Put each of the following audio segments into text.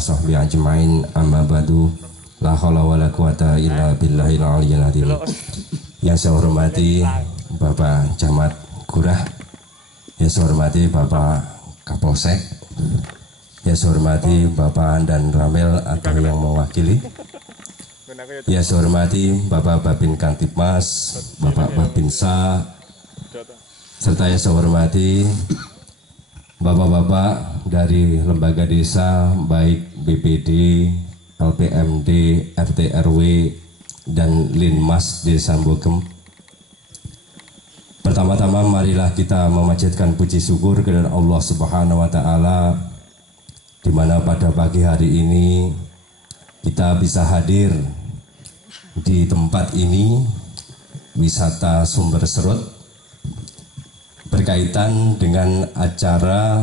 sahbihi ajmain, amma ba'du. La haula wala quwata illa billahil aliyyil azim. Yang saya hormati Bapak Camat Gurah, yang saya hormati Bapak Kapolsek, yang saya hormati Bapak dan Ramel atau yang mewakili, yang saya hormati Bapak Babin Kantipmas, Bapak Babinsa, serta yang saya hormati Bapak-bapak dari lembaga desa, baik BPD, LPMD, RT RW, dan Linmas Desa Mbogem. Pertama-tama marilah kita memanjatkan puji syukur kepada Allah Subhanahu wa Ta'ala, di mana pada pagi hari ini kita bisa hadir di tempat ini, wisata Sumber Serut, berkaitan dengan acara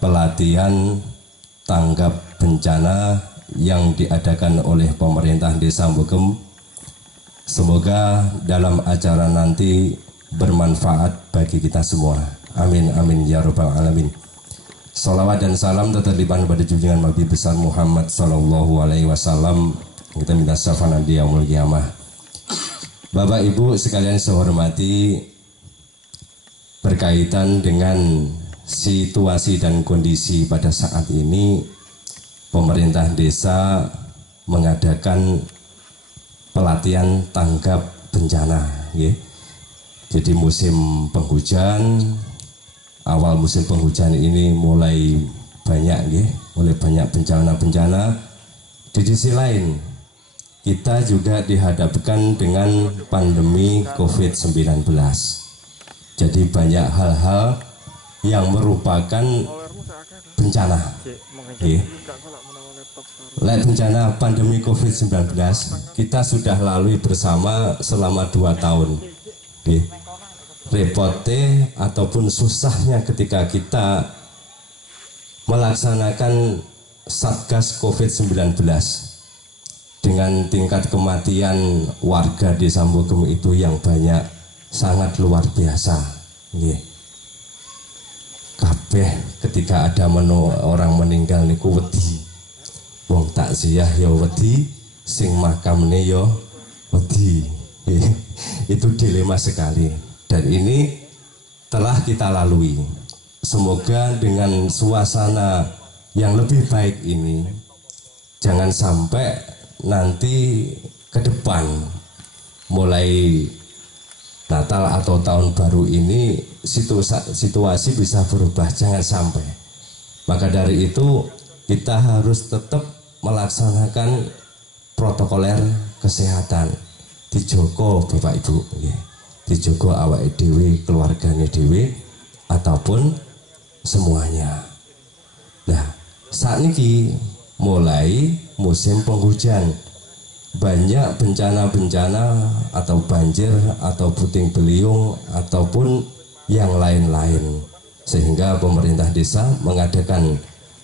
pelatihan tanggap bencana yang diadakan oleh pemerintah Desa Mbogem. Semoga dalam acara nanti bermanfaat bagi kita semua. Amin amin ya rabbal alamin. Salawat dan salam tetap limpahkan pada junjungan Nabi besar Muhammad sallallahu alaihi wasallam. Kita minta syafaat di yaumul qiyamah. Bapak Ibu sekalian saya hormati, berkaitan dengan situasi dan kondisi pada saat ini, pemerintah desa mengadakan pelatihan tanggap bencana, ya. Jadi musim penghujan, awal musim penghujan ini mulai banyak, ya, mulai banyak bencana-bencana. Di sisi lain, kita juga dihadapkan dengan pandemi COVID-19. Jadi banyak hal-hal yang merupakan bencana. Lain bencana pandemi COVID-19 kita sudah lalui bersama selama 2 tahun. Repotnya ataupun susahnya ketika kita melaksanakan Satgas COVID-19 dengan tingkat kematian warga Desa Mbogem itu yang banyak, sangat luar biasa. Kabeh ketika ada orang meninggal niku wedi. Wong takziah ya wedi, sing makamne ya wedi. Itu dilema sekali, dan ini telah kita lalui. Semoga dengan suasana yang lebih baik ini, jangan sampai nanti ke depan mulai Natal atau tahun baru ini situasi bisa berubah, jangan sampai. Maka dari itu kita harus tetap melaksanakan protokoler kesehatan, dijogo Bapak Ibu, dijogo awake dhewe, keluargane dhewe ataupun semuanya. Nah, saat ini mulai musim penghujan, banyak bencana-bencana atau banjir atau puting beliung ataupun yang lain-lain, sehingga pemerintah desa mengadakan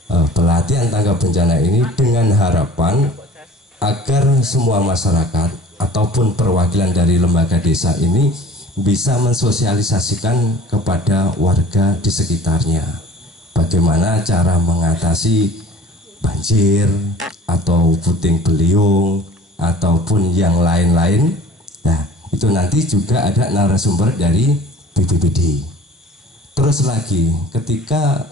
pelatihan tanggap bencana ini dengan harapan agar semua masyarakat ataupun perwakilan dari lembaga desa ini bisa mensosialisasikan kepada warga di sekitarnya bagaimana cara mengatasi banjir atau puting beliung ataupun yang lain-lain. Nah, itu nanti juga ada narasumber dari BPBD. Terus lagi, ketika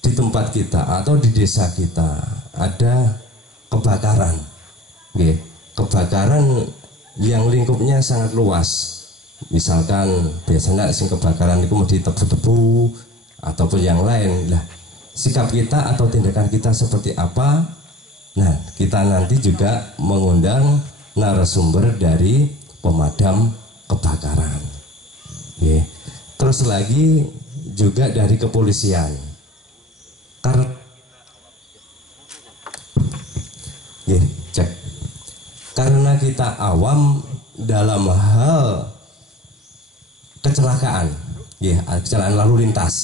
di tempat kita atau di desa kita ada kebakaran, kebakaran yang lingkupnya sangat luas. Misalkan biasanya sing kebakaran itu mau ditebu-tebu ataupun yang lain. Nah, sikap kita atau tindakan kita seperti apa? Nah, kita nanti juga mengundang narasumber dari pemadam kebakaran. Terus lagi juga dari kepolisian. Cek. Karena kita awam dalam hal kecelakaan, kecelakaan lalu lintas.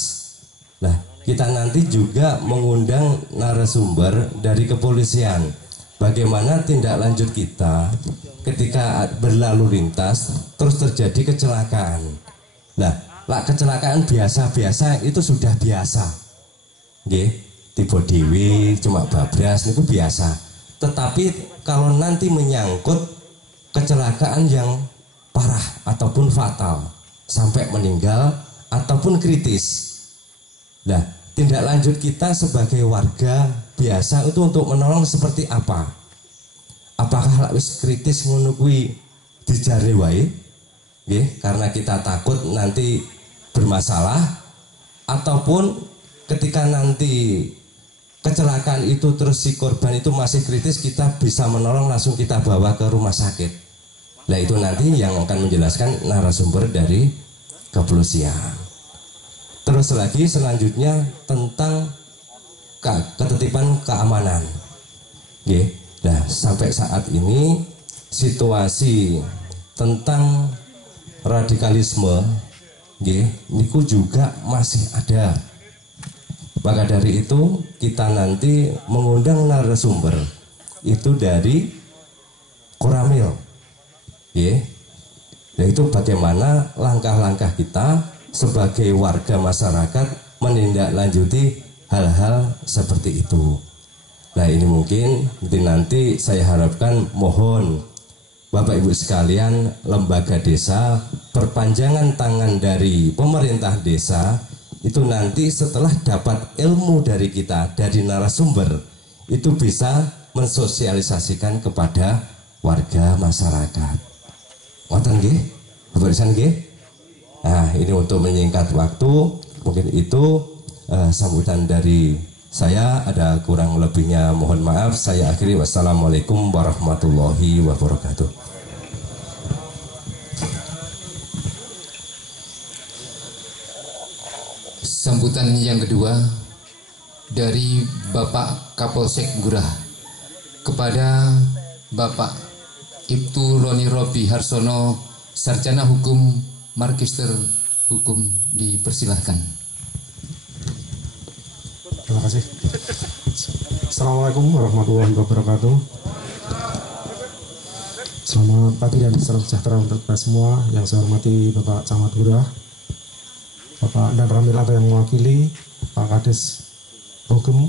Nah, kita nanti juga mengundang narasumber dari kepolisian. Bagaimana tindak lanjut kita ketika berlalu lintas terus terjadi kecelakaan. Nah, kecelakaan biasa-biasa itu sudah biasa. tiba dewe cuma babras itu biasa. Tetapi kalau nanti menyangkut kecelakaan yang parah ataupun fatal sampai meninggal ataupun kritis, nah tindak lanjut kita sebagai warga biasa itu untuk menolong seperti apa? Apakah wis kritis ngono kuwi dijare wae? Nggih, karena kita takut nanti bermasalah, ataupun ketika nanti kecelakaan itu terus si korban itu masih kritis, kita bisa menolong langsung kita bawa ke rumah sakit. Nah itu nanti yang akan menjelaskan narasumber dari kepolisian. Terus lagi selanjutnya tentang ketertiban keamanan. Oke. Nah sampai saat ini situasi tentang radikalisme niku juga masih ada. Maka dari itu kita nanti mengundang narasumber itu dari Koramil, yaitu bagaimana langkah-langkah kita sebagai warga masyarakat menindaklanjuti hal-hal seperti itu. Nah ini mungkin nanti saya harapkan mohon Bapak Ibu sekalian, lembaga desa, perpanjangan tangan dari pemerintah desa itu nanti setelah dapat ilmu dari kita, dari narasumber, itu bisa mensosialisasikan kepada warga masyarakat. Ngoten nggih? Bapak Ibu nggih? Nah, ini untuk menyingkat waktu, mungkin itu sambutan dari saya. Ada kurang lebihnya mohon maaf. Saya akhiri, wassalamualaikum warahmatullahi wabarakatuh. Sambutan yang kedua dari Bapak Kapolsek Gurah kepada Bapak Ibtu Roni Robi Harsono, Sarjana Hukum, Magister Hukum, dipersilahkan. Terima kasih. Assalamualaikum warahmatullahi wabarakatuh. Selamat pagi dan salam sejahtera untuk kita semua. Yang saya hormati Bapak Camat Gurah, Bapak dan Ramil atau yang mewakili, Pak Kades Bogem,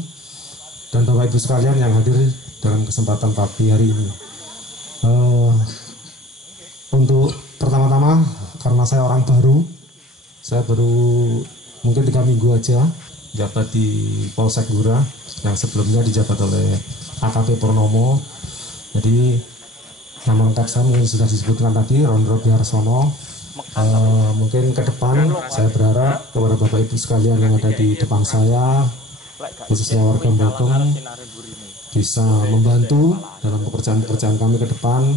dan Bapak Ibu sekalian yang hadir dalam kesempatan pagi hari ini. Untuk pertama-tama, karena saya orang baru, saya baru mungkin 3 minggu aja jabat di Polsek Gurah, yang sebelumnya dijabat oleh AKP Purnomo. Jadi nama lengkap saya mungkin sudah disebutkan tadi, Roni Robi Harsono. Mungkin ke depan saya berharap kepada Bapak Ibu sekalian yang ada di depan saya, khususnya warga Bogem, bisa membantu dalam pekerjaan-pekerjaan kami ke depan,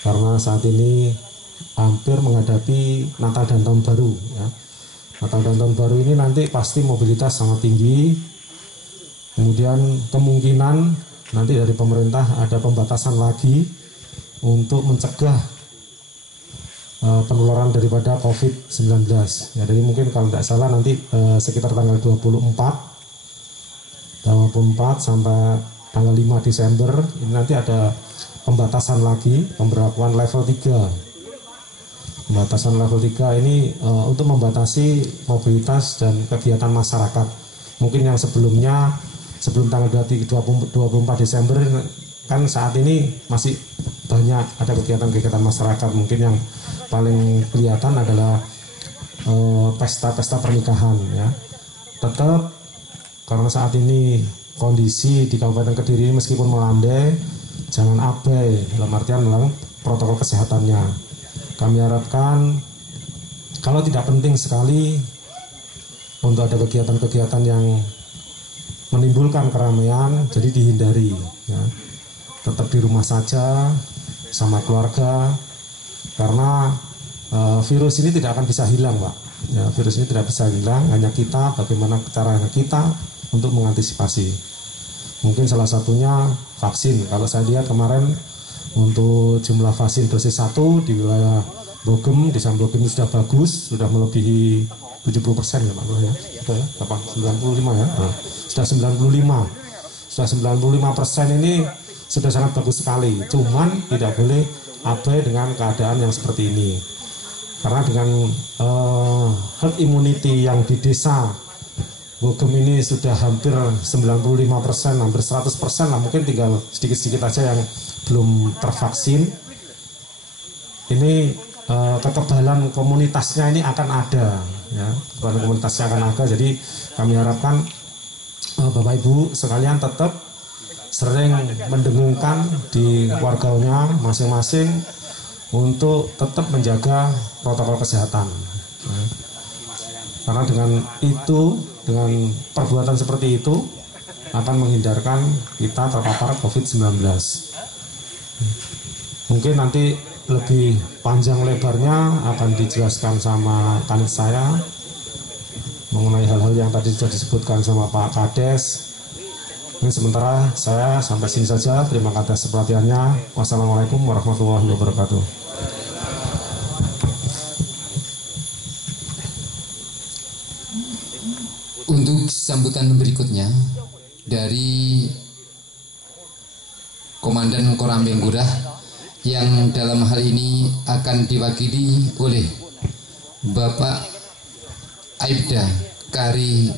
karena saat ini hampir menghadapi Natal dan Tahun Baru ya. Natal dan Tahun Baru ini nanti pasti mobilitas sangat tinggi. Kemudian kemungkinan nanti dari pemerintah ada pembatasan lagi untuk mencegah penularan daripada COVID-19 ya. Jadi mungkin kalau tidak salah nanti sekitar tanggal 24 sampai tanggal 5 Desember ini nanti ada pembatasan lagi, pemberlakuan level 3. Pembatasan level 3 ini untuk membatasi mobilitas dan kegiatan masyarakat. Mungkin yang sebelumnya, sebelum tanggal 24 Desember kan saat ini masih banyak ada kegiatan-kegiatan masyarakat. Mungkin yang paling kelihatan adalah pesta-pesta pernikahan ya. Tetap karena saat ini kondisi di Kabupaten Kediri meskipun melandai, jangan abai dalam artian dalam protokol kesehatannya. Kami harapkan kalau tidak penting sekali untuk ada kegiatan-kegiatan yang menimbulkan keramaian, jadi dihindari ya. Tetap di rumah saja sama keluarga, karena virus ini tidak akan bisa hilang Pak ya. Virus ini tidak bisa hilang, hanya kita bagaimana cara kita untuk mengantisipasi. Mungkin salah satunya vaksin. Kalau saya lihat kemarin untuk jumlah vaksin dosis 1 di wilayah Bogem, desa Bogem sudah bagus, sudah melebihi 70% ya Pak ya. Sudah ya, 95 ya. Nah, sudah 95% ini sudah sangat bagus sekali. Cuman tidak boleh abai dengan keadaan yang seperti ini. Karena dengan herd immunity yang di desa Bogem ini sudah hampir 95%, hampir 100% lah, mungkin tinggal sedikit-sedikit aja yang belum tervaksin. Ini kekebalan komunitasnya ini akan ada, ya, kekebalan komunitasnya akan ada. Jadi kami harapkan Bapak Ibu sekalian tetap sering mendengungkan di warganya masing-masing untuk tetap menjaga protokol kesehatan. Karena dengan itu, dengan perbuatan seperti itu akan menghindarkan kita terpapar COVID-19. Mungkin nanti lebih panjang lebarnya akan dijelaskan sama kanit saya mengenai hal-hal yang tadi sudah disebutkan sama Pak Kades. Ini sementara saya sampai sini saja. Terima kasih atas perhatiannya. Wassalamualaikum warahmatullahi wabarakatuh. Untuk sambutan berikutnya dari Komandan Koramil Gurah yang dalam hal ini akan diwakili oleh Bapak Aibda Kari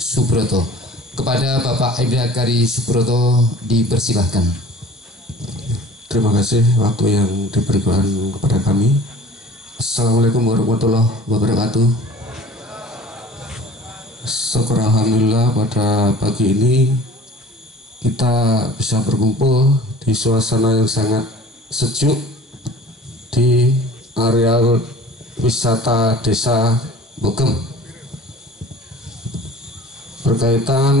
Subroto. Kepada Bapak Aibda Kari Subroto dipersilahkan. Terima kasih waktu yang diberikan kepada kami. Assalamualaikum warahmatullahi wabarakatuh. Syukur alhamdulillah pada pagi ini kita bisa berkumpul di suasana yang sangat sejuk di areal wisata Desa Bogem berkaitan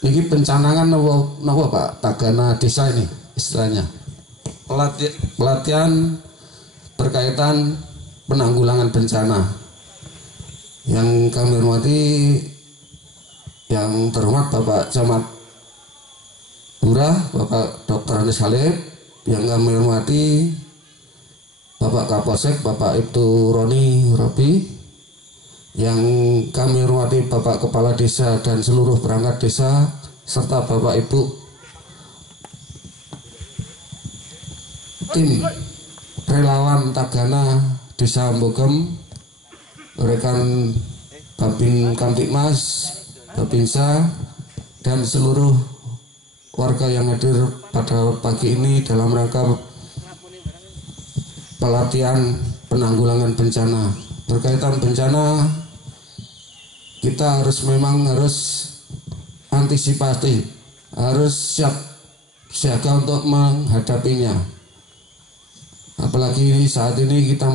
ini pencanangan nopo Pak Tagana desa ini istilahnya pelatihan berkaitan penanggulangan bencana. Yang kami hormati yang terhormat Bapak Camat Burah, Bapak Dr. Anies Khalid, yang kami hormati Bapak Kapolsek, Bapak Ibtu Roni Robi, yang kami hormati Bapak Kepala Desa dan seluruh perangkat desa, serta Bapak Ibu tim relawan Tagana Desa Bogem, rekan Babin Kamtibmas, Babinsa, dan seluruh warga yang hadir pada pagi ini dalam rangka pelatihan penanggulangan bencana. Berkaitan bencana, kita harus antisipasi, harus siap siaga untuk menghadapinya. Apalagi saat ini kita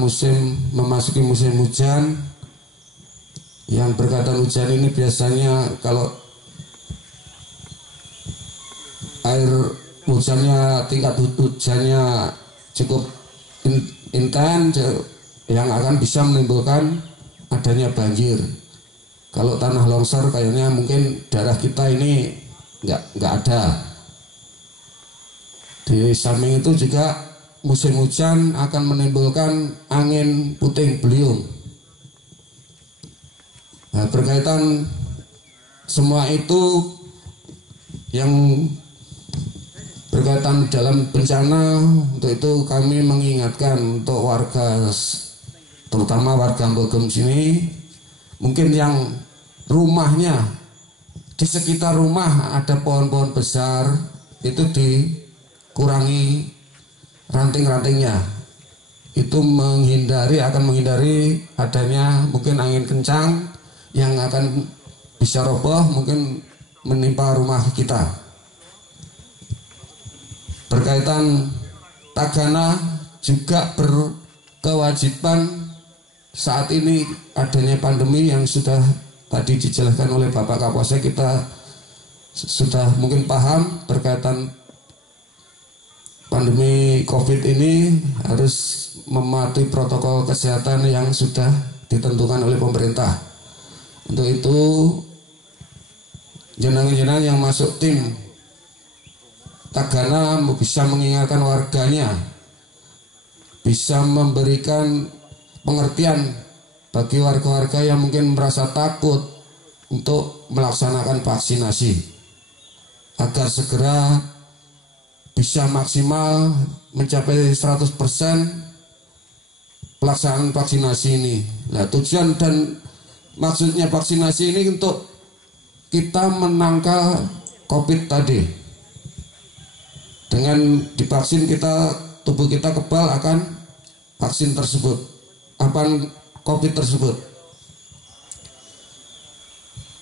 memasuki musim hujan. Yang berkaitan hujan ini biasanya kalau air hujannya, tingkat hujannya cukup intens, yang akan bisa menimbulkan adanya banjir. Kalau tanah longsor kayaknya mungkin daerah kita ini nggak ada. Di samping itu juga musim hujan akan menimbulkan angin puting beliung. Nah, berkaitan semua itu yang berkaitan dalam bencana, untuk itu kami mengingatkan untuk warga, terutama warga Bogem sini, mungkin yang rumahnya di sekitar rumah ada pohon-pohon besar, itu dikurangi ranting-rantingnya. Itu akan menghindari adanya mungkin angin kencang yang akan bisa roboh, mungkin menimpa rumah kita. Berkaitan Tagana juga berkewajiban saat ini adanya pandemi yang sudah tadi dijelaskan oleh Bapak Kapolsek, kita sudah mungkin paham berkaitan pandemi COVID ini harus mematuhi protokol kesehatan yang sudah ditentukan oleh pemerintah. Untuk itu jenang-jenang yang masuk tim Tagana bisa mengingatkan warganya, bisa memberikan pengertian bagi warga-warga yang mungkin merasa takut untuk melaksanakan vaksinasi, agar segera bisa maksimal mencapai 100% pelaksanaan vaksinasi ini. Nah, tujuan dan maksudnya vaksinasi ini untuk kita menangkal COVID tadi. Dengan divaksin tubuh kita kebal akan vaksin tersebut, akan COVID tersebut.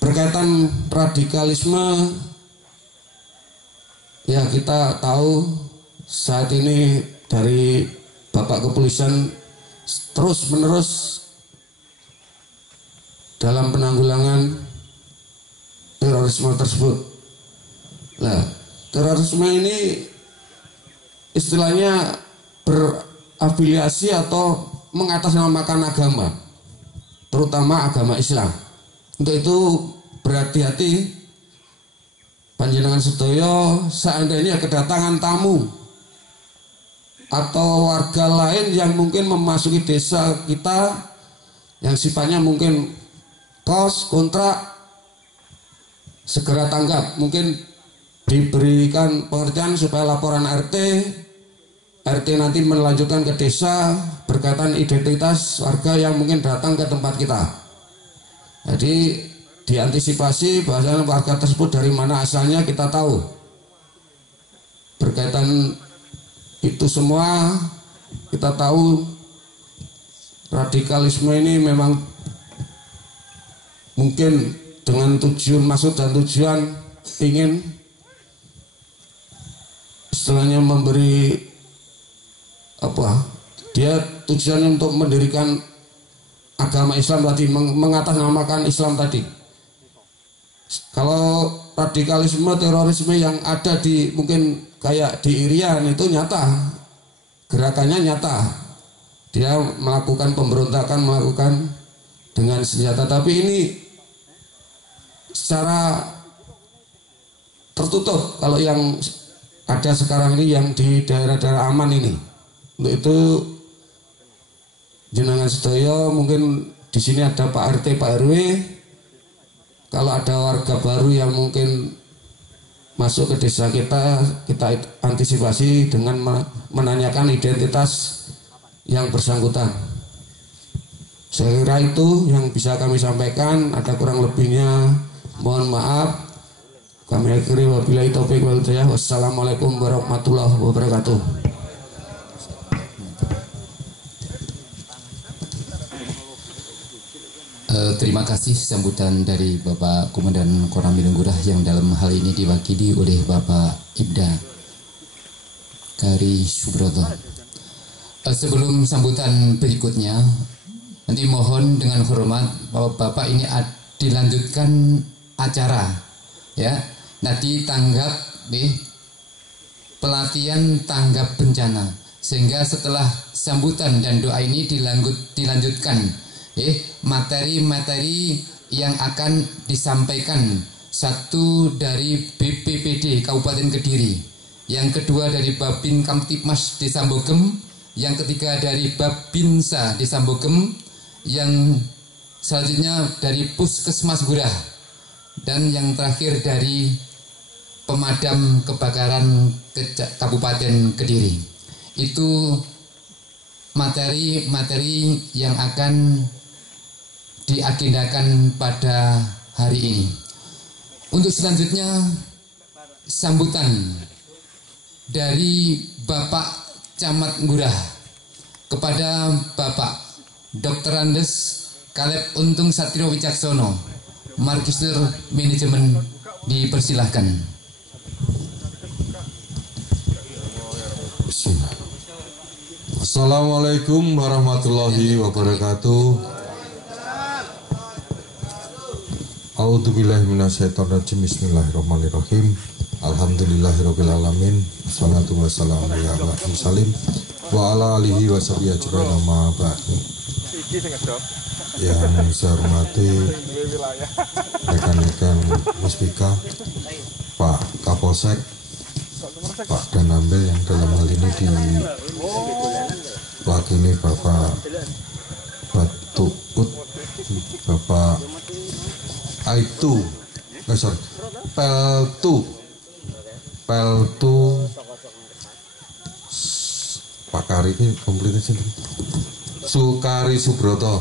Berkaitan radikalisme, ya kita tahu saat ini dari Bapak Kepolisian terus menerus dalam penanggulangan terorisme tersebut. Nah, terorisme ini istilahnya berafiliasi atau mengatasnamakan agama, terutama agama Islam. Untuk itu berhati-hati panjenengan sedaya seandainya kedatangan tamu atau warga lain yang mungkin memasuki desa kita yang sifatnya mungkin kos, kontrak, segera tanggap. Mungkin diberikan pengertian supaya laporan RT nanti melanjutkan ke desa berkaitan identitas warga yang mungkin datang ke tempat kita. Jadi diantisipasi bahasanya warga tersebut dari mana asalnya kita tahu. Berkaitan itu semua kita tahu radikalisme ini memang mungkin dengan maksud dan tujuan ingin istilahnya memberi dia tujuannya untuk mendirikan agama Islam tadi, mengatasnamakan Islam tadi. Kalau radikalisme terorisme yang ada di mungkin kayak di Irian itu nyata, gerakannya nyata, dia melakukan pemberontakan, melakukan dengan senjata, tapi ini secara tertutup. Kalau yang ada sekarang ini yang di daerah-daerah aman ini, untuk itu jenengan sedaya mungkin di sini ada Pak RT, Pak RW. Kalau ada warga baru yang mungkin masuk ke desa kita antisipasi dengan menanyakan identitas yang bersangkutan. Saya kira itu yang bisa kami sampaikan. Ada kurang lebihnya mohon maaf. Kami akhiri wabillahi taufiq wal hidayah. Wassalamualaikum warahmatullahi wabarakatuh. Terima kasih sambutan dari Bapak Komandan Koramil Gurah yang dalam hal ini diwakili oleh Bapak Ibda Kari Subroto. Sebelum sambutan berikutnya, nanti mohon dengan hormat Bapak ini dilanjutkan acara, ya. Nanti tanggap pelatihan tanggap bencana, sehingga setelah sambutan dan doa ini dilanjutkan materi-materi yang akan disampaikan, satu dari BPPD Kabupaten Kediri, yang kedua dari Babin Kamtipmas Desa Mbogem, yang ketiga dari Babinsa Desa Mbogem, yang selanjutnya dari Puskesmas Gurah, dan yang terakhir dari Pemadam Kebakaran Kabupaten Kediri. Itu materi-materi yang akan diagendakan pada hari ini. Untuk selanjutnya sambutan dari Bapak Camat Gurah kepada Bapak Dr. Andes Kaleb Untung Satrio Wicaksono, Magister Manajemen, dipersilahkan. Assalamualaikum warahmatullahi wabarakatuh. A'udzubillahi minasyaitonirrajim. Bismillahirrahmanirrahim. Alhamdulillahirabbil alamin. Wassalatu wassalamu ala mursalin wa ala alihi washabihi ajmain, amma ba'du. Yang saya hormati rekan-rekan Muspika, Pak Kapolsek, Pak Danambil yang dalam hal ini diwakili Bapak Batuut, Bapak Peltu Pak Kari ini komplitnya sih Sukari Subroto,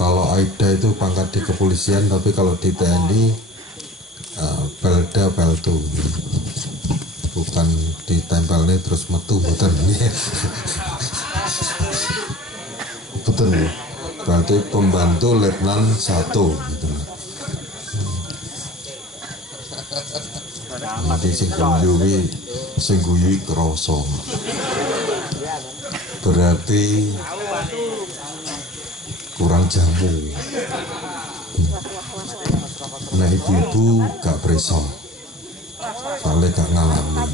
Kalau Aida itu pangkat di kepolisian, tapi kalau di TNI Pelda Peltu, bukan ditempelnya terus metu, bukan. Betul ya, berarti pembantu Letnan 1 gitu. Nanti sing guyui kroso, berarti kurang jamu. Nah ibu-ibu gak preso, soalnya gak ngalami.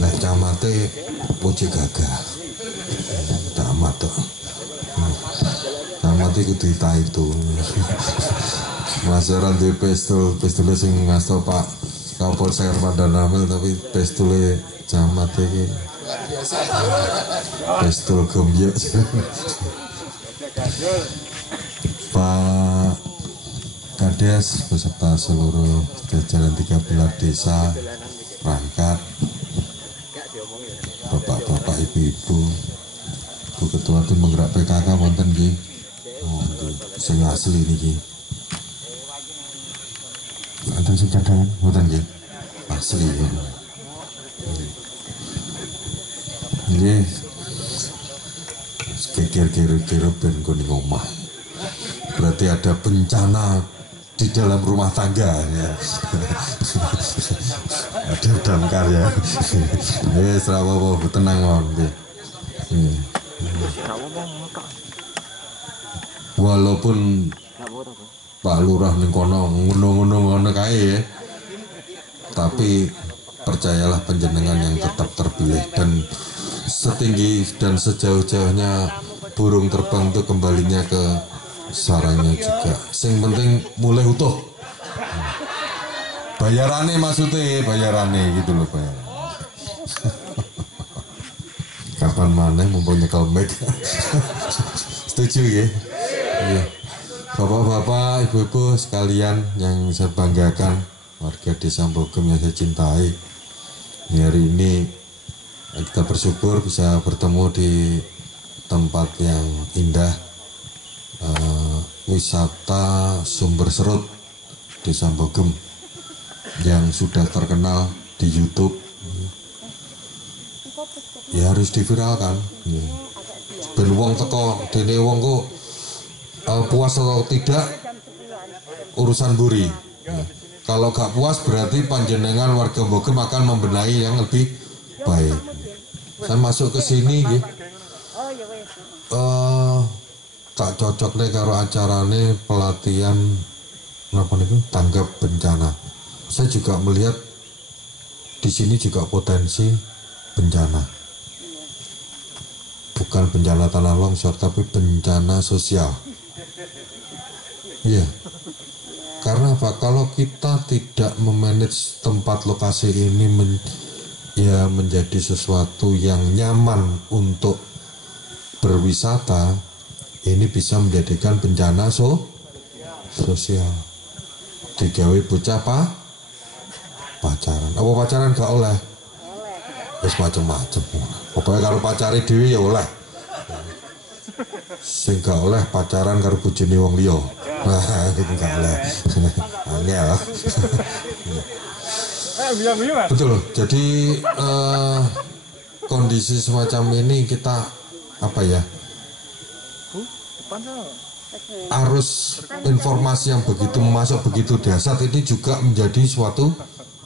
Nah camate puji gagah, camat tuh. Camat itu kudu itu. Mas Ran di pistolnya sing ngasto Pak Kapolsek Armada Namil, tapi pistolnya camat ini pistol gombyok. Pak Kades beserta seluruh jajaran 13 desa perangkat, bapak-bapak, ibu-ibu, Bu Ketua Tim Penggerak PKK wonten nggih. Oh nggih, sing asli niki. Wonten sing cadangan wonten nggih. Asli. Nggih. Kira-kira ben kuning omah. Berarti ada bencana di dalam rumah tangga ya. Ada damkar ya. Wis ra apa-apa, tenang mawon nggih. Walaupun Pak Lurah ning kono ngono-ngono kae ya. Tapi percayalah panjenengan yang tetap terpilih, dan setinggi dan sejauh-jauhnya burung terbang itu kembalinya ke sarangnya juga. Sing penting mulai utuh. Bayarannya maksudnya, bayarannya gitu loh, bayaran. Kapan mana mumpung nyekel mic. Setuju ya? Iya. Bapak-bapak, ibu-ibu sekalian yang saya banggakan, warga Desa Mbogem yang saya cintai. Hari ini kita bersyukur bisa bertemu di tempat yang indah, wisata Sumber Serut Desa Mbogem yang sudah terkenal di YouTube. Ya harus diviralkan. Ben wong teko dene wong kok puas atau tidak urusan buri. Kalau gak puas berarti panjenengan warga Mbogem akan membenahi yang lebih baik. Saya masuk ke sini gitu. Tak cocok nih karo acarane pelatihan apa nih tanggap bencana. Saya juga melihat di sini juga potensi bencana. Bukan bencana tanah longsor, tapi bencana sosial. Iya. Karena apa? Kalau kita tidak memanage tempat lokasi ini menjadi sesuatu yang nyaman untuk berwisata, ini bisa menjadikan bencana sosial. Digawe bocah pacaran. Apa pacaran gak oleh? Wis macam-macam. Pokoknya kalau pacari dhewe ya oleh. Sing gak oleh pacaran karo bojone wong liya. Wah, itu gak oleh. Angel. Betul. Jadi kondisi semacam ini kita apa ya? Arus informasi yang begitu masuk begitu dahsyat ini juga menjadi suatu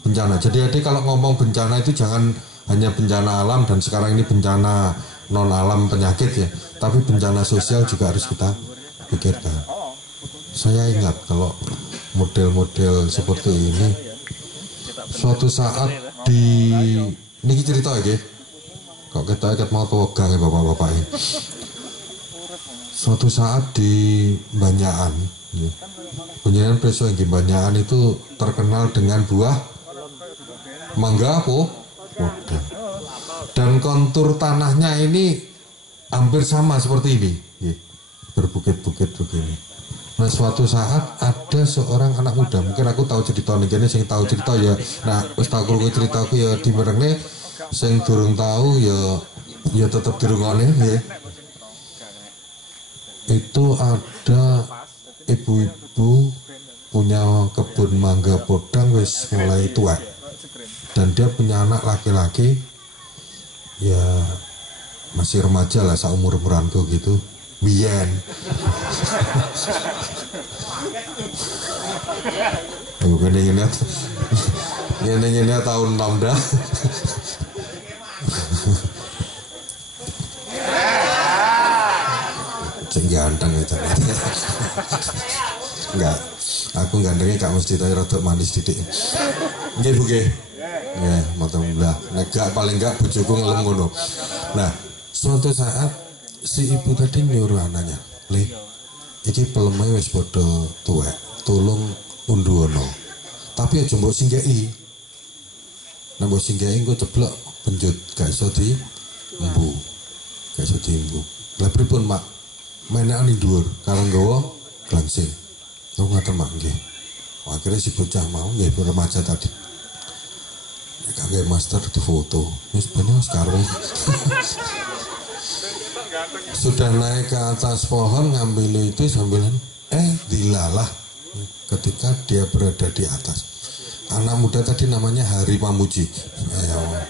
bencana. Jadi kalau ngomong bencana itu jangan hanya bencana alam, dan sekarang ini bencana non alam penyakit ya, tapi bencana sosial juga harus kita pikirkan. Saya ingat kalau model-model seperti ini suatu saat ini cerita ya, kok kita mau pegang ya bapak-bapak ini. Suatu saat di Banyakan, Banyakan Preso yang di Banyakan itu terkenal dengan buah mangga dan kontur tanahnya ini hampir sama seperti ini, berbukit-bukit begini. Nah suatu saat ada seorang anak muda, mungkin aku tahu cerita nih, jadi sing tahu cerita ya, nah wis tahu krungu ceritaku ya di merene, sing durung tahu ya tetap dirungokne ya. itu ada ibu-ibu punya kebun mangga podang wis mulai tua, dan dia punya anak laki-laki ya masih remaja lah, seumur-umuranku gitu, biyen. Ini tahun 6 dah. Ganteng ya cara. Enggak, aku gantengnya gak mesti tapi rada manis titik. Nggih Bu nggih. Nggih, matur nuwun. Nek gak paling gak bojoku ngelem ngono. Nah, suatu saat si ibu tadi nyuruh anaknya, "Le, iki peleme wis padha tuwek, tolong unduwono. Tapi aja mbok singgeki. Nek mbok singgeki engko ceblok penjut, gak iso di embu. Gak iso diembu. Lah pripun, Mak? Menekan ning dhuwur karo nggawa glangsing. Oh ngaten Mak nggih. Akhirnya si bocah mau nggih remaja tadi. Nek kangge master di foto. Wis bener sekarang. Sudah naik ke atas pohon ngambil itu sambilan dilalah ketika dia berada di atas. Anak muda tadi namanya Hari Pamuji.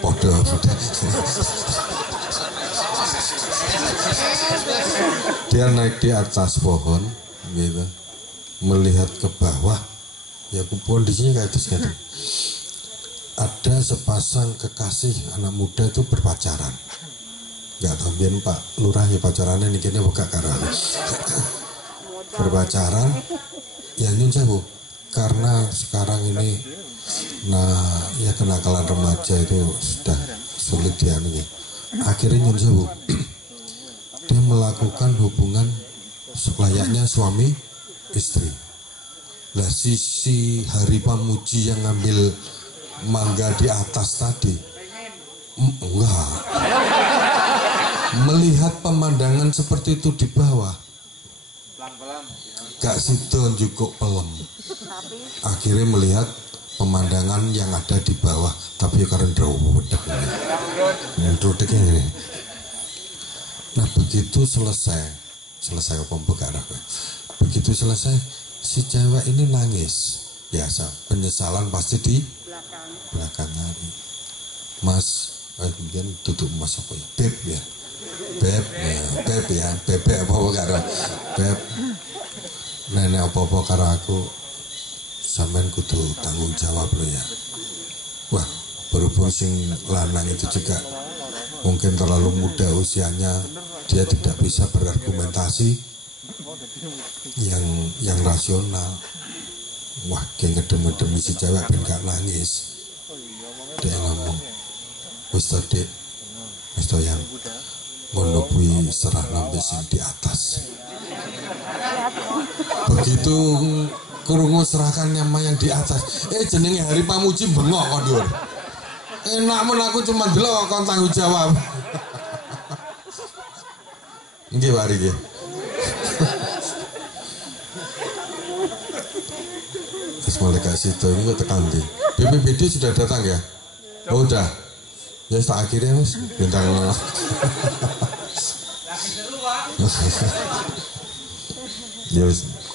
Podo. Dia naik di atas pohon gitu, melihat ke bawah, ya kondisinya kayak itu gitu. Ada sepasang kekasih anak muda itu berpacaran. Gak tahu biar Pak Lurah ya pacarannya nih kayaknya buka karena berpacaran. Ya nyun sewu, karena sekarang ini ya kenakalan remaja itu sudah sulit dianunya. Akhirnya nyun sewu, dia melakukan hubungan selayaknya suami istri. Lah si Hari Pamuji yang ngambil mangga di atas tadi enggak melihat pemandangan seperti itu di bawah, gak sido cukup pelem. Akhirnya melihat pemandangan yang ada di bawah, tapi karena drawedek ini. Nah begitu selesai pembukaan, begitu selesai si cewek ini nangis. Biasa penyesalan pasti di belakang hari. Mas, kemudian duduk Mas apa ya? Beb ya, bebek apa karo beb. Nenek apa karo aku, sampean kudu tanggung jawab lo ya. Wah, berhubung sing lanang itu juga mungkin terlalu muda usianya, dia tidak bisa berargumentasi yang rasional. Wah, kayak ngedem-ngedem si cewek ben gak nangis. Dia ngomong, wis to Dik, wis to yang ngono kuwi serah nambe sing di atas. Begitu krungu serahkan nyama yang di atas, jenenge Hari Pamuji bengok kok dhuwur. Enak men aku cuma delok kok tanggung jawab. Nggih Pak Riki. Terus mulai kasih itu ini tekan di BPBD sudah datang ya? Oh udah. Ya tak akhirnya Mas bintang. Ya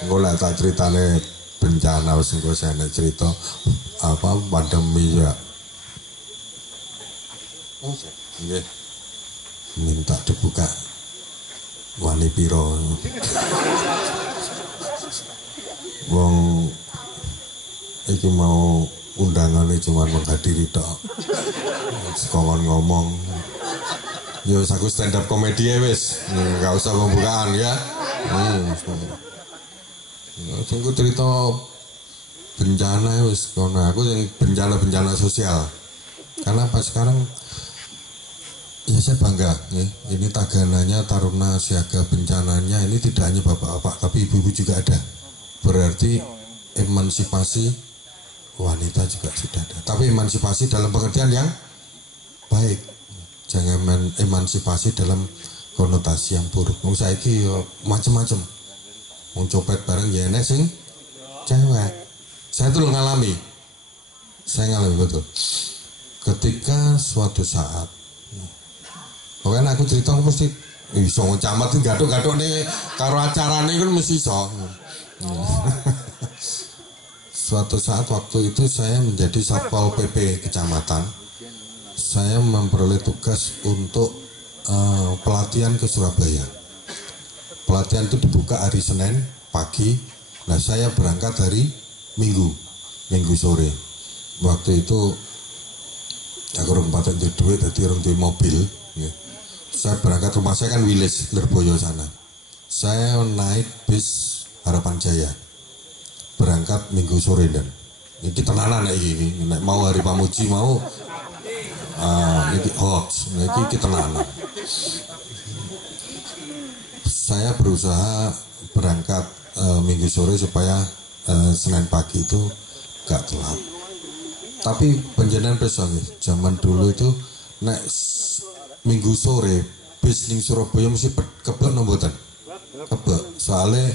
ngolah tak ceritane bencana wis engko sene cerita apa pandemi ya. Nggih. Minta dibuka wani piro. Wong iki mau undangannya cuma menghadiri tok. Sekongkon ngomong. Ya aku stand up komedi ya wis. Enggak usah pembukaan ya. Aku cerita bencana wis kono aku yang bencana sosial. Karena pas sekarang ya saya bangga ya. Ini tagananya Taruna Siaga Bencananya ini tidak hanya bapak-bapak tapi ibu-ibu juga ada. Berarti emansipasi wanita juga sudah ada. Tapi emansipasi dalam pengertian yang baik. Jangan emansipasi dalam konotasi yang buruk. Wong saiki yo macam-macam. Wong copet bareng ya enek sing cewek. Saya tuh ngalami. Saya ngalami betul. Ketika suatu saat pokoknya aku cerita aku mesti Iso camat gathuk-gathuk nih karo acarane kan mesti iso. Suatu saat waktu itu saya menjadi Satpol PP kecamatan. Saya memperoleh tugas untuk pelatihan ke Surabaya. Pelatihan itu dibuka hari Senin pagi. Nah saya berangkat hari Minggu sore. Waktu itu aku orang paten duit, jadi orang duit mobil. Ya. Saya berangkat, rumah saya kan Wilis, Lerboyo sana. Saya naik bis Harapan Jaya, berangkat Minggu sore dan ini tenanan ini mau hari Pamuji mau ini hoax, ini tenanan. Saya berusaha berangkat Minggu sore supaya Senin pagi itu gak telat. Tapi penjenengan besok zaman dulu itu naik Minggu sore bis ning Surabaya mesti kebek nombotan. Kebek soalnya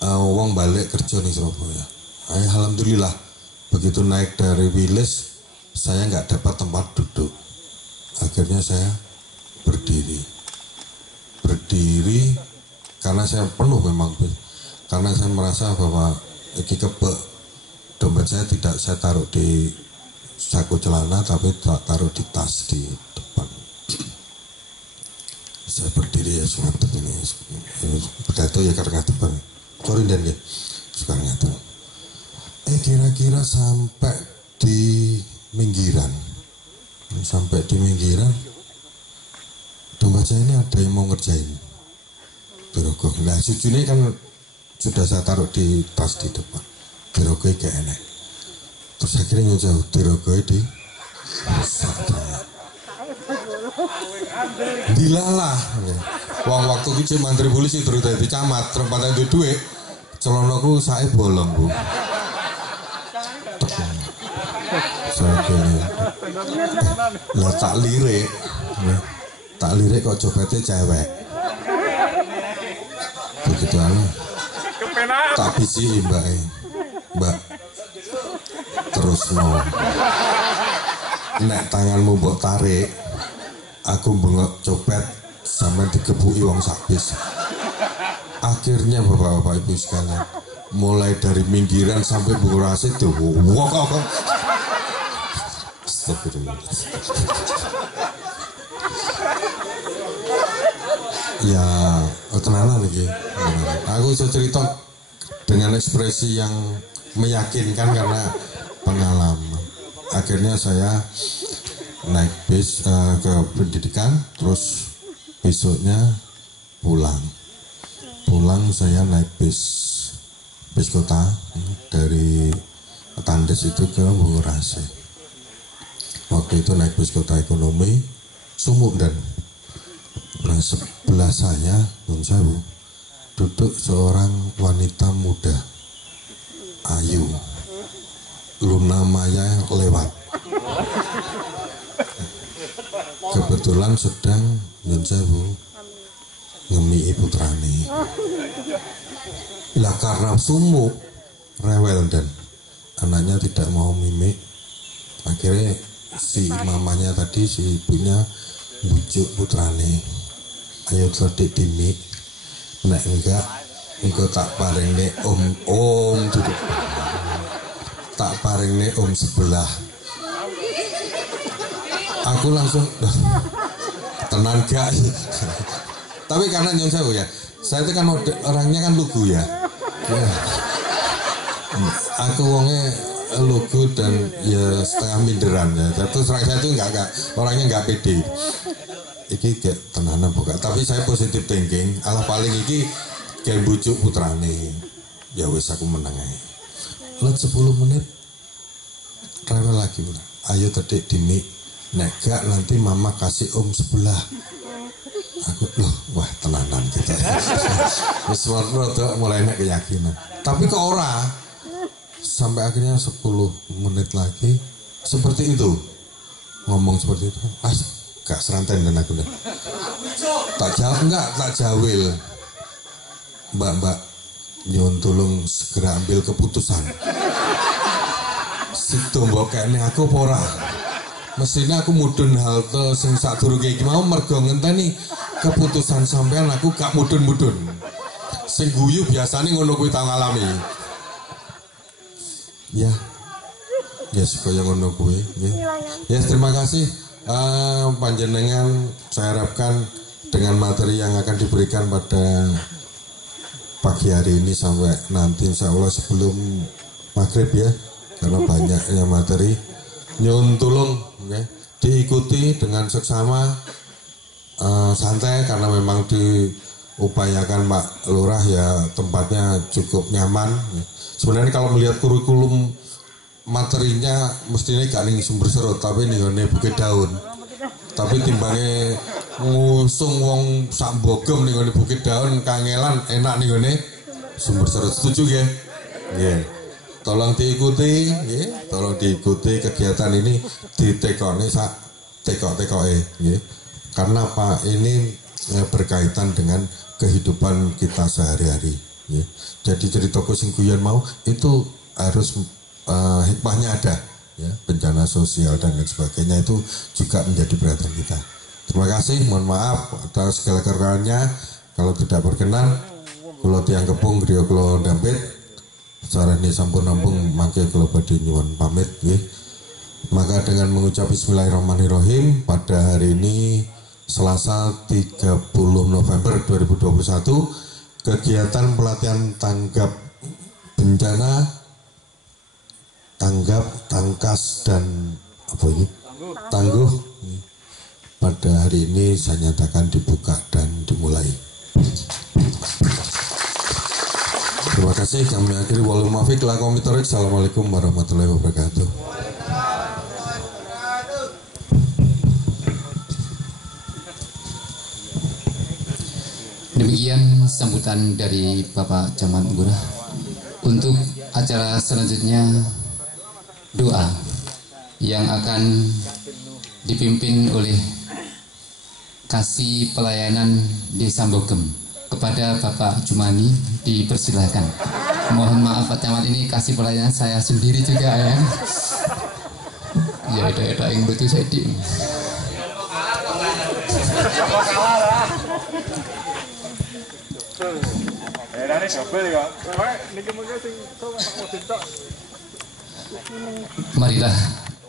wong balik kerja ning Surabaya. Alhamdulillah begitu naik dari Wilis saya nggak dapat tempat duduk. Akhirnya saya berdiri karena saya penuh memang, karena saya merasa bahwa iki kebek dompet saya tidak saya taruh di saku celana tapi taruh di tas di depan. Saya berdiri ya suatu ini pidato ya karena depan sorry dan ya sekarang itu kira-kira sampai di minggiran dompet saya ini ada yang mau ngerjain birogo. Nah sujune kan sudah saya taruh di tas di depan, birogo kayak enak. Terus akhirnya jauh birogo di dilalah wong waktu itu mantri polisi terus dari camat terempatan itu duit celonoku saya bolong bu saya gini lah tak lirik kok copetnya cewek begitu aneh tak bisi mbak terus no nek tanganmu mbok tarik aku bengok copet sampai dikebuki wong sakbis. Akhirnya bapak-bapak ibu sekalian, mulai dari minggiran sampai Bungurasi tuh, wah ya, tenanan lagi. Aku bisa cerita dengan ekspresi yang meyakinkan karena pengalaman. Akhirnya saya naik bis ke pendidikan, terus besoknya pulang saya naik bis kota dari Tandes itu ke Bungurasi. Waktu itu naik bis kota ekonomi sumuk dan nah sebelah saya duduk seorang wanita muda ayu, Luna Maya lewat. Kebetulan sedang ngemi putrane. Lah karena sumuk rewel dan anaknya tidak mau mimik, akhirnya si mamanya tadi si ibunya bujuk putrane, ayo cerdik dimik, nek enggak engko tak paringne om duduk, tak paringne om sebelah. Aku langsung tenang gak. Tapi karena nyong saya itu kan orangnya kan lugu ya. Aku wongnya lugu dan ya setengah minderan ya. Terus saya itu enggak orangnya enggak pede. Iki kayak tenanan buka. Tapi saya positif thinking. Alah paling iki kayak bujuk putrane. Ya wis aku menang aja. Let 10 menit rewel lagi. Ayo tedik dimik. Nek gak nanti mama kasih om sebelah. Aku wah tenanan gitu. Wis mulai nek keyakinan. Tapi kok ora sampai akhirnya 10 menit lagi seperti itu. Ngomong seperti itu. Gak seranten dan aku dah. Tak jawil. Mbak nyuwun tolong segera ambil keputusan. Situ mbok kene aku apa ora? Mestinya aku mudun halte sing sadurunge iki mau mergo ngenteni keputusan sampean aku gak mudun-mudun. Sing guyu biasane ngono kuwi tau ngalami. Ya. Ya supaya ngono kuwi, ya. Ya terima kasih panjenengan, saya harapkan dengan materi yang akan diberikan pada pagi hari ini sampai nanti insya Allah sebelum maghrib ya, karena banyaknya materi, nyun tulung ya, diikuti dengan seksama, santai karena memang diupayakan Pak Lurah ya, tempatnya cukup nyaman ya. Sebenarnya kalau melihat kurikulum materinya mestinya gak ning Sumber Serut tapi ning Bukit Daun. Tapi timbangnya ngusung wong sak bogem ning Bukit Daun kangelan enak ning Sumber Serut. Setuju nggih? Nggih. Tolong diikuti nggih, tolong diikuti kegiatan ini ditekoni sak tekok-tekoke nggih. Karena Pak ini berkaitan dengan kehidupan kita sehari-hari nggih. Jadi cerita sing guyon mau itu harus hikmahnya ada ya, bencana sosial dan lain sebagainya itu juga menjadi perhatian kita. Terima kasih, mohon maaf atas segala kekurangannya. Kalau tidak berkenan kula tiyang kepung griya kula ndampit sarane sampun nampung mangke kula badhe nyuwun pamit nggih. Maka dengan mengucap bismillahirrahmanirrahim pada hari ini Selasa 30 November 2021 kegiatan pelatihan tanggap bencana, tanggap, tangkas dan apa ini? Tangguh pada hari ini saya nyatakan dibuka dan dimulai. Terima kasih, kami akhiri walul muwaffiq ila aqwamit thoriq. Assalamualaikum warahmatullahi wabarakatuh. Demikian sambutan dari Bapak Camat Lurah. Untuk acara selanjutnya doa yang akan dipimpin oleh Kasih Pelayanan Desa Bogem. Kepada Bapak Jumani dipersilahkan. Mohon maaf Pak Camat, ini Kasih Pelayanan saya sendiri juga ya. Ya ada yang betul saya di. Marilah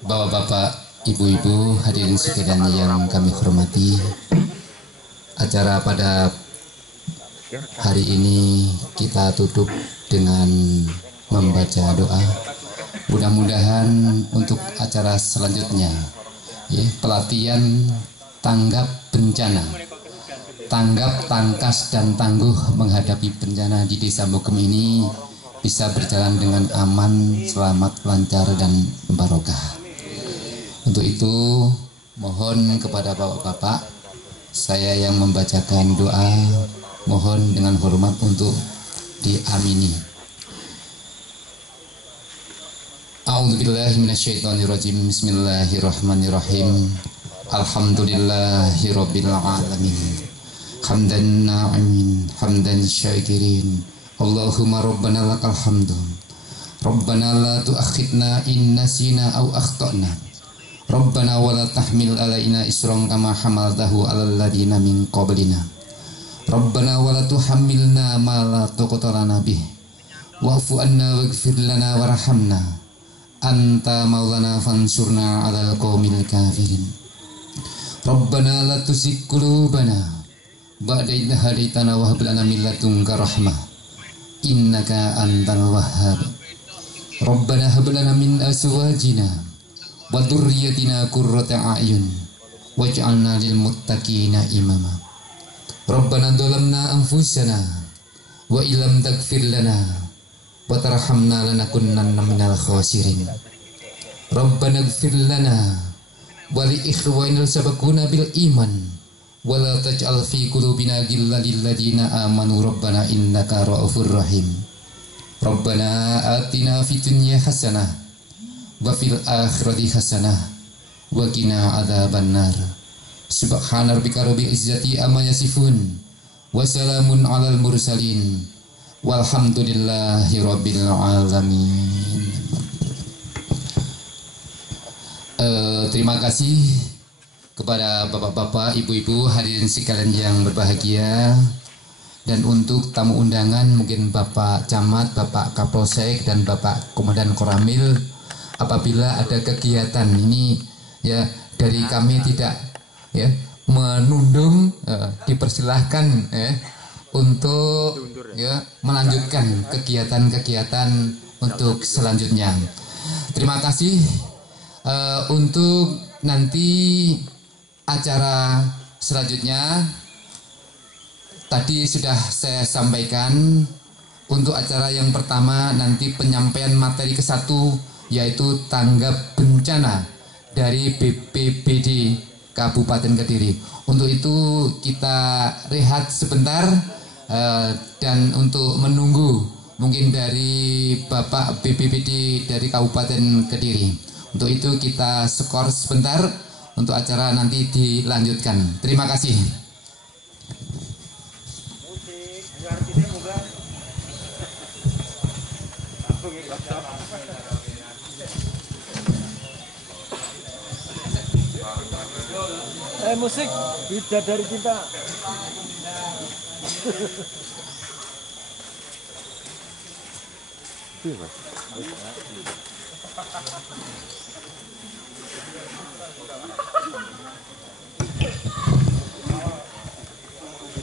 Bapak-bapak, ibu-ibu, hadirin sekalian yang kami hormati, acara pada hari ini kita tutup dengan membaca doa. Mudah-mudahan untuk acara selanjutnya ya, pelatihan tanggap bencana, tanggap, tangkas dan tangguh menghadapi bencana di Desa Bogem ini bisa berjalan dengan aman, selamat, lancar dan barokah. Untuk itu mohon kepada bapak-bapak, saya yang membacakan doa, mohon dengan hormat untuk diamini. A'udzubillahi minasyaitonirrajim. Bismillahirrahmanirrahim. Alhamdulillahirabbil alamin. Hamdan na'imin, hamdan syakirin. Allahumma rabbana lakal hamdu. Rabbana la tu'akhidna in nasina aw akhtana. Rabbana wa la tahmil alaina isran kama hamaltahu alal ladina min qablina. Rabbana wa la tuhammilna ma la taqata lana bih. Wa'fu anna waghfir lana warhamna. Anta maulana fansurna 'alal qaumil kafirin. Rabbana la tuzigh qulubana ba'da idh hadaytana wa hab lana min ladunka rahmah. Innaka antal wahhab. Rabbana hab lana min azwajina wa dhurriyyatina qurrata a'yun waj'alna lil muttaqina imama. Rabbana dhalamna anfusana wa illam taghfir lana wa tarhamna lanakunanna minal khasirin. Rabbana ighfir lana wa li ikhwanina sabaquna bil iman wa la taj'al fi qulubina ghillan lil ladzina amanu rabbana innaka ra'ufur rahim. Rabbana atina fid dunya hasanah wa fil akhirati hasanah wa qina adzabannar. Subhana rabbika rabbil izzati amma yasifun wa salamun alal mursalin walhamdulillahi rabbil alamin. Terima kasih kepada bapak-bapak, ibu-ibu, hadirin sekalian yang berbahagia, dan untuk tamu undangan mungkin Bapak Camat, Bapak Kapolsek, dan Bapak Komandan Koramil, apabila ada kegiatan ini ya dari kami tidak ya menundung, dipersilahkan untuk ya melanjutkan kegiatan-kegiatan untuk selanjutnya. Terima kasih. Untuk nanti acara selanjutnya tadi sudah saya sampaikan. Untuk acara yang pertama nanti penyampaian materi ke-1 yaitu tanggap bencana dari BPBD Kabupaten Kediri. Untuk itu kita rehat sebentar dan untuk menunggu mungkin dari Bapak BPBD dari Kabupaten Kediri. Untuk itu kita skor sebentar untuk acara nanti dilanjutkan. Terima kasih. Musik Bidadari Cinta.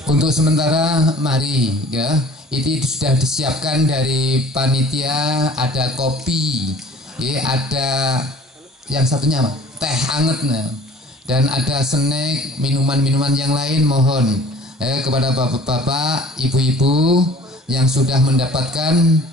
Untuk sementara mari ya, ini sudah disiapkan dari panitia, ada kopi, ya, ada yang satunya apa? Teh anget, dan ada snack, minuman-minuman yang lain. Mohon kepada bapak-bapak, ibu-ibu yang sudah mendapatkan